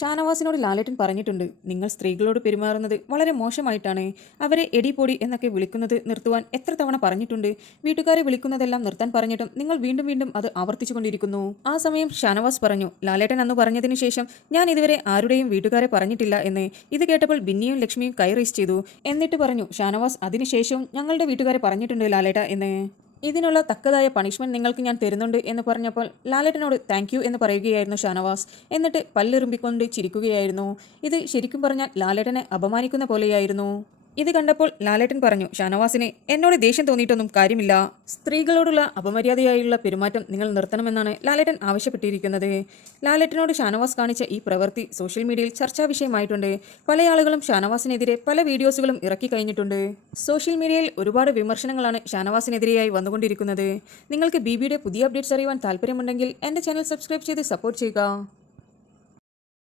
ഷാനവാസിനോട് ലാലേട്ടൻ പറഞ്ഞിട്ടുണ്ട്, നിങ്ങൾ സ്ത്രീകളോട് പെരുമാറുന്നത് വളരെ മോശമായിട്ടാണ്. അവരെ എടിപൊടി എന്നൊക്കെ വിളിക്കുന്നത് നിർത്തുവാൻ എത്ര തവണ പറഞ്ഞിട്ടുണ്ട്. വീട്ടുകാരെ വിളിക്കുന്നതെല്ലാം നിർത്താൻ പറഞ്ഞിട്ടും നിങ്ങൾ വീണ്ടും വീണ്ടും അത് ആവർത്തിച്ചുകൊണ്ടിരിക്കുന്നു. ആ സമയം ഷാനവാസ് പറഞ്ഞു, ലാലേട്ടൻ അന്ന് പറഞ്ഞതിന് ശേഷം ഞാൻ ഇതുവരെ ആരുടെയും വീട്ടുകാരെ പറഞ്ഞിട്ടില്ല എന്ന്. ഇത് കേട്ടപ്പോൾ ബിന്നിയും ലക്ഷ്മിയും കൈറേസ് ചെയ്തു. എന്നിട്ട് പറഞ്ഞു ഷാനവാസ്, അതിനുശേഷവും ഞങ്ങളുടെ വീട്ടുകാരെ പറഞ്ഞിട്ടുണ്ട് ലാലേട്ട എന്ന്. ഇതിനുള്ള തക്കതായ പണിഷ്മെന്റ് നിങ്ങൾക്ക് ഞാൻ തരുന്നുണ്ട് എന്ന് പറഞ്ഞപ്പോൾ ലാലേട്ടനോട് താങ്ക് യു എന്ന് പറയുകയായിരുന്നു ഷാനവാസ്. എന്നിട്ട് പല്ലിറുമ്പിക്കൊണ്ട് ചിരിക്കുകയായിരുന്നു. ഇത് ശരിക്കും പറഞ്ഞാൽ ലാലേട്ടനെ അപമാനിക്കുന്ന പോലെയായിരുന്നു. ഇത് കണ്ടപ്പോൾ ലാലേട്ടൻ പറഞ്ഞു, ഷാനവാസിന് എന്നോട് ദേഷ്യം തോന്നിയിട്ടൊന്നും കാര്യമില്ല. സ്ത്രീകളോടുള്ള അപമര്യാദയായുള്ള പെരുമാറ്റം നിങ്ങൾ നിർത്തണമെന്നാണ് ലാലേട്ടൻ ആവശ്യപ്പെട്ടിരിക്കുന്നത്. ലാലേട്ടനോട് ഷാനവാസ് കാണിച്ച ഈ പ്രവൃത്തി സോഷ്യൽ മീഡിയയിൽ ചർച്ചാ വിഷയമായിട്ടുണ്ട്. പല ആളുകളും ഷാനവാസിനെതിരെ പല വീഡിയോസുകളും ഇറക്കി കഴിഞ്ഞിട്ടുണ്ട്. സോഷ്യൽ മീഡിയയിൽ ഒരുപാട് വിമർശനങ്ങളാണ് ഷാനവാസിനെതിരെയായി വന്നുകൊണ്ടിരിക്കുന്നത്. നിങ്ങൾക്ക് ബിബിയുടെ പുതിയ അപ്ഡേറ്റ്സ് അറിയുവാൻ താല്പര്യമുണ്ടെങ്കിൽ എൻ്റെ ചാനൽ സബ്സ്ക്രൈബ് ചെയ്ത് സപ്പോർട്ട് ചെയ്യുക.